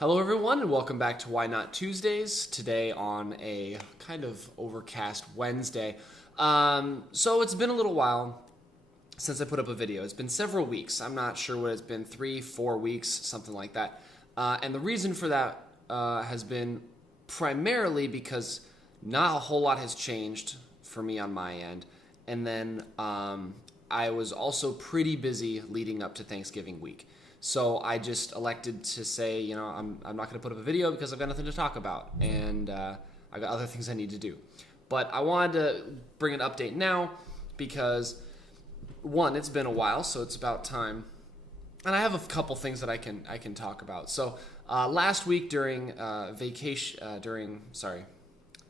Hello everyone and welcome back to Why Not Tuesdays, today on a kind of overcast Wednesday. So it's been a little while since I put up a video. It's been several weeks. I'm not sure what it's been, 3-4 weeks, something like that. And the reason for that has been primarily because not a whole lot has changed for me on my end. And then I was also pretty busy leading up to Thanksgiving week. So I just elected to say, I'm not going to put up a video because I've got nothing to talk about, and I got other things I need to do. But I wanted to bring an update now because, one, it's been a while, so it's about time, and I have a couple things that I can talk about. So last week during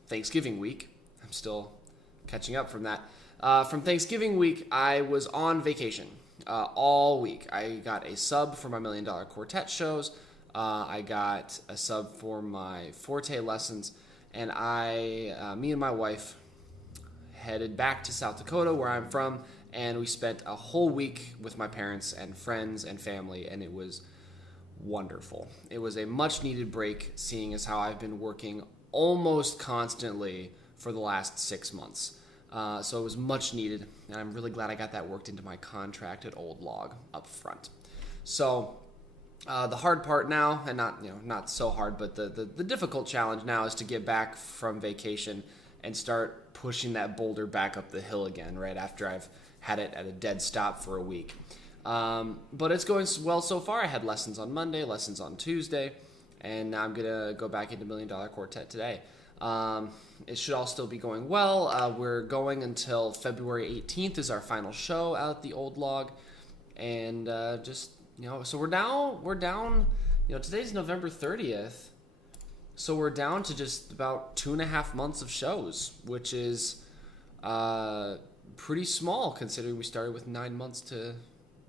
Thanksgiving week, I'm still catching up from that. From Thanksgiving week, I was on vacation. All week. I got a sub for my $1 Million Quartet shows. I got a sub for my Forte lessons, and me and my wife headed back to South Dakota, where I'm from, and we spent a whole week with my parents and friends and family, and it was wonderful. It was a much-needed break, seeing as how I've been working almost constantly for the last 6 months. So it was much needed, and I'm really glad I got that worked into my contract at Old Log up front. So the hard part now, and not so hard, but the difficult challenge now is to get back from vacation and start pushing that boulder back up the hill again right after I've had it at a dead stop for a week. But it's going well so far. I had lessons on Monday, lessons on Tuesday, and now I'm going to go back into $1 Million Quartet today. It should all still be going well. We're going until February 18th is our final show out at the Old Log, and so we're down. Today's November 30th, so we're down to just about 2.5 months of shows, which is pretty small considering we started with 9 months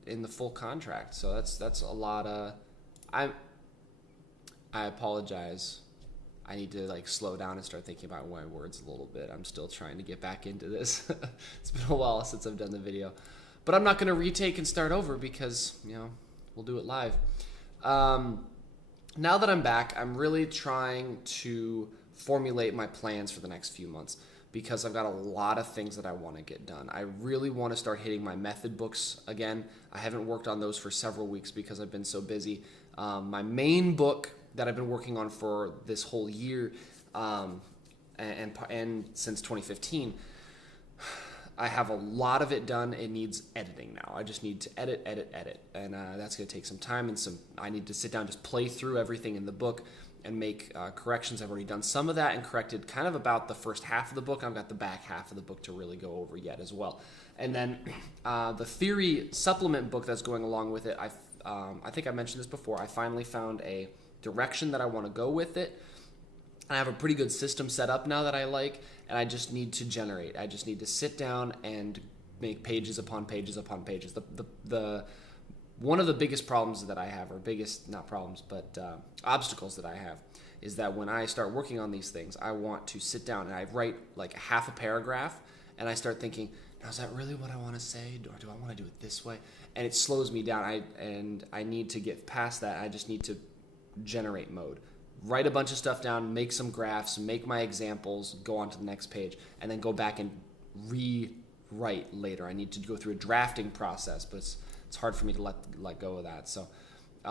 in the full contract. So that's a lot. I apologize. I need to slow down and start thinking about my words a little bit. I'm still trying to get back into this. It's been a while since I've done the video. But I'm not going to retake and start over because, we'll do it live. Now that I'm back, I'm really trying to formulate my plans for the next few months because I've got a lot of things that I want to get done. I really want to start hitting my method books again. I haven't worked on those for several weeks because I've been so busy. My main book that I've been working on for this whole year and since 2015, I have a lot of it done. It needs editing now. I just need to edit, and that's going to take some time and I need to sit down, just play through everything in the book and make corrections. I've already done some of that and corrected kind of about the first half of the book. I've got the back half of the book to really go over yet as well. And then the theory supplement book that's going along with it, I think I mentioned this before. I finally found a direction that I want to go with it. I have a pretty good system set up now that I like, and I just need to generate. I just need to sit down and make pages upon pages upon pages. The one of the biggest problems that I have, or biggest, not problems, but obstacles that I have, is that when I start working on these things, I want to sit down and I write like half a paragraph, and I start thinking, now is that really what I want to say, or do I want to do it this way? And it slows me down. I need to get past that. I just need to generate mode. Write a bunch of stuff down, make some graphs, make my examples, go on to the next page, and then go back and rewrite later. I need to go through a drafting process, but it's hard for me to let go of that. So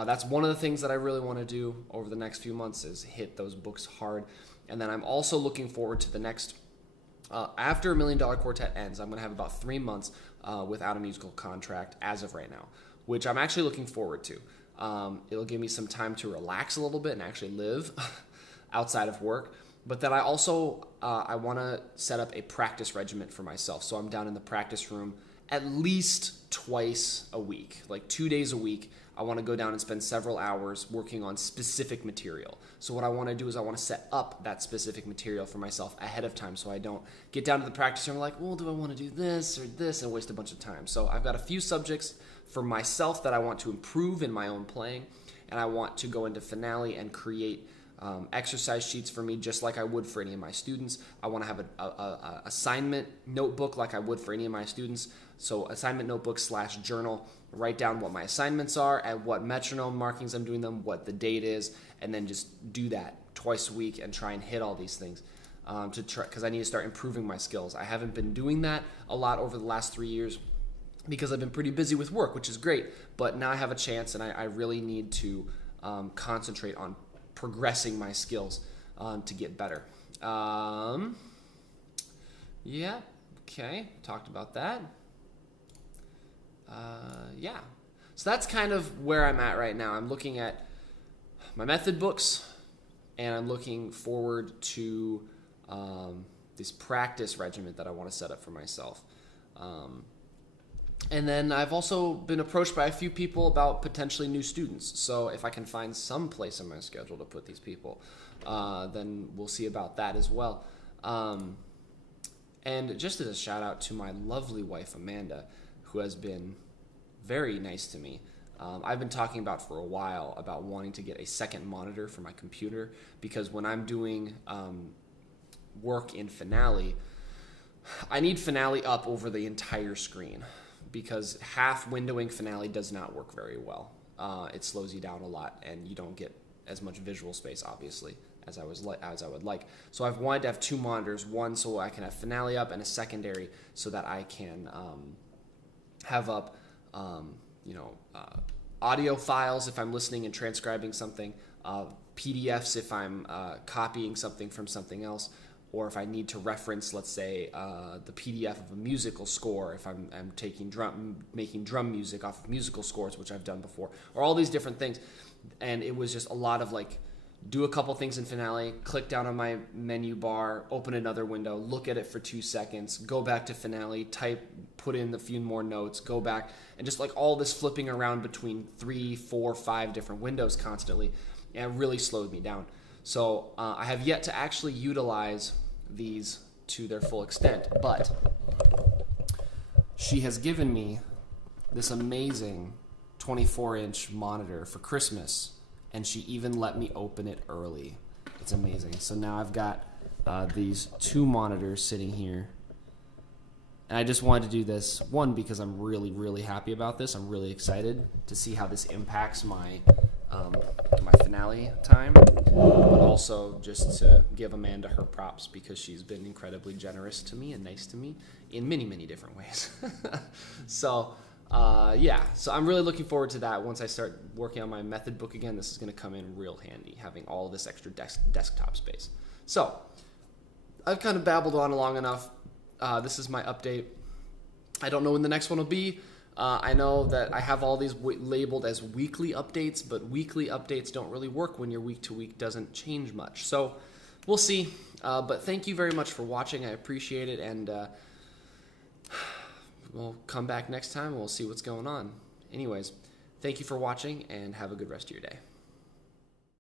that's one of the things that I really want to do over the next few months is hit those books hard. And then I'm also looking forward to the next, after $1 Million Quartet ends, I'm going to have about 3 months without a musical contract as of right now, which I'm actually looking forward to. It'll give me some time to relax a little bit and actually live outside of work. But then I also, I want to set up a practice regimen for myself. So I'm down in the practice room at least twice a week, like 2 days a week. I want to go down and spend several hours working on specific material. So what I want to do is I want to set up that specific material for myself ahead of time so I don't get down to the practice room like, well, do I want to do this or this, and waste a bunch of time. So I've got a few subjects for myself that I want to improve in my own playing, and I want to go into finale and create exercise sheets for me, just like I would for any of my students. I want to have a assignment notebook like I would for any of my students. So assignment notebook / journal, write down what my assignments are, at what metronome markings I'm doing them, what the date is, and then just do that twice a week and try and hit all these things. Because I need to start improving my skills. I haven't been doing that a lot over the last 3 years because I've been pretty busy with work, which is great. But now I have a chance, and I really need to concentrate on progressing my skills to get better. Yeah, okay, talked about that. Yeah, so that's kind of where I'm at right now. I'm looking at my method books, and I'm looking forward to this practice regimen that I want to set up for myself. And then I've also been approached by a few people about potentially new students. So if I can find some place in my schedule to put these people, then we'll see about that as well. And just as a shout out to my lovely wife, Amanda, who has been very nice to me. I've been talking about for a while about wanting to get a second monitor for my computer, because when I'm doing work in Finale, I need Finale up over the entire screen, because half windowing Finale does not work very well. It slows you down a lot, and you don't get as much visual space, obviously, as I would like. So I've wanted to have two monitors, one so I can have Finale up, and a secondary so that I can have up audio files if I'm listening and transcribing something, PDFs if I'm copying something from something else, or if I need to reference, let's say, the PDF of a musical score, if I'm making drum music off of musical scores, which I've done before, or all these different things. And it was just a lot of do a couple things in Finale, click down on my menu bar, open another window, look at it for 2 seconds, go back to Finale, type, put in a few more notes, go back, and just all this flipping around between 3, 4, 5 different windows constantly, and it really slowed me down. So I have yet to actually utilize these to their full extent, but she has given me this amazing 24-inch monitor for Christmas, and she even let me open it early. It's amazing. So now I've got these two monitors sitting here, and I just wanted to do this, one, because I'm really, really happy about this. I'm really excited to see how this impacts my Finale time, but also just to give Amanda her props, because she's been incredibly generous to me and nice to me in many, many different ways. So so I'm really looking forward to that. Once I start working on my method book again, this is going to come in real handy, having all this extra desktop space. So I've kind of babbled on long enough. This is my update. I don't know when the next one will be. I know that I have all these labeled as weekly updates, but weekly updates don't really work when your week to week doesn't change much. So we'll see. But thank you very much for watching. I appreciate it, and we'll come back next time and we'll see what's going on. Anyways, thank you for watching, and have a good rest of your day.